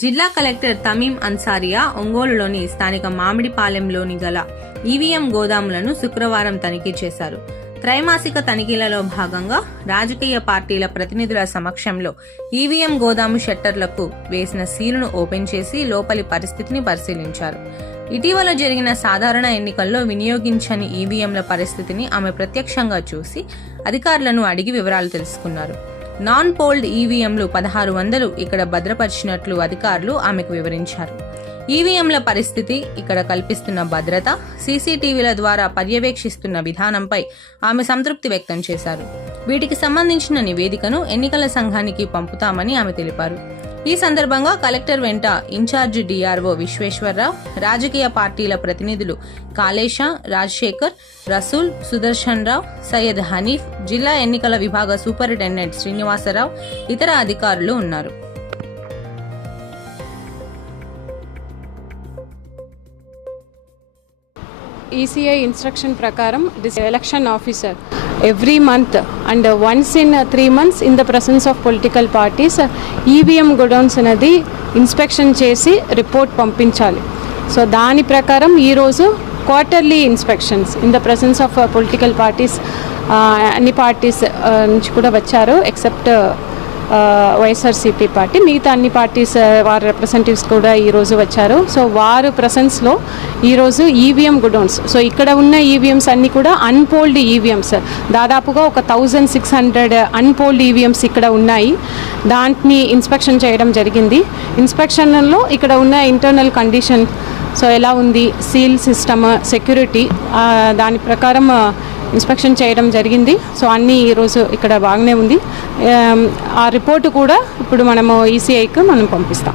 జిల్లా కలెక్టర్ తమీం అన్సారియా ఒంగోలులోని స్థానిక మామిడిపాలెంలోని గల ఈవీఎం గోదాములను శుక్రవారం తనిఖీ చేశారు. త్రైమాసిక తనిఖీలలో భాగంగా రాజకీయ పార్టీల ప్రతినిధుల సమక్షంలో ఈవీఎం గోదాము షట్టర్లకు వేసిన సీలును ఓపెన్ చేసి లోపలి పరిస్థితిని పరిశీలించారు. ఇటీవల జరిగిన సాధారణ ఎన్నికల్లో వినియోగించని ఈవీఎంల పరిస్థితిని ఆమె ప్రత్యక్షంగా చూసి అధికారులను అడిగి వివరాలు తెలుసుకున్నారు. నాన్ పోల్డ్ ఈవీఎంలు 1600 ఇక్కడ భద్రపరిచినట్లు అధికారులు ఆమెకు వివరించారు. ఈవీఎంల పరిస్థితి, ఇక్కడ కల్పిస్తున్న భద్రత, సీసీటీవీల ద్వారా పర్యవేక్షిస్తున్న విధానంపై ఆమె సంతృప్తి వ్యక్తం చేశారు. వీటికి సంబంధించిన నివేదికను ఎన్నికల సంఘానికి పంపుతామని ఆమె తెలిపారు. ఈ సందర్భంగా కలెక్టర్ వెంట ఇన్ఛార్జ్ డిఆర్ఓ విశ్వేశ్వరరావు, రాజకీయ పార్టీల ప్రతినిధులు కాళేశ, రాజశేఖర్, రసూల్, సుదర్శన్ రావు, సయ్యద్ హనీఫ్, జిల్లా ఎన్నికల విభాగ సూపరింటెండెంట్ శ్రీనివాసరావు, ఇతర అధికారులు ఉన్నారు. ECI instruction prakaram this election officer every month and once in 3 months in the presence of political parties EVM godowns anadi inspection chesi report pampinchali. So dani prakaram ee roju quarterly inspections in the presence of political parties any parties nunchi kuda vacharu except YSRCP party, మిగతా అన్ని parties వారి representatives కూడా ఈరోజు వచ్చారు. So వారు ప్రెసెన్స్లో ఈరోజు EVM godowns, so ఇక్కడ ఉన్న ఈవీఎంస్ అన్నీ కూడా అన్పోల్డ్ ఈవీఎంస్, దాదాపుగా ఒక 1600 అన్పోల్డ్ ఈవీఎంస్ ఇక్కడ ఉన్నాయి. దాన్ని ఇన్స్పెక్షన్ చేయడం జరిగింది. ఇన్స్పెక్షన్లో ఇక్కడ ఉన్న ఇంటర్నల్ కండిషన్, సో ఎలా ఉంది, సీల్ సిస్టమ్, సెక్యూరిటీ, దాని ప్రకారం ఇన్స్పెక్షన్ చేయడం జరిగింది. సో అన్నీ ఈరోజు ఇక్కడ బాగానే ఉంది. ఆ రిపోర్టు కూడా ఇప్పుడు మనము ఈసీఐకి మనం పంపిస్తాం.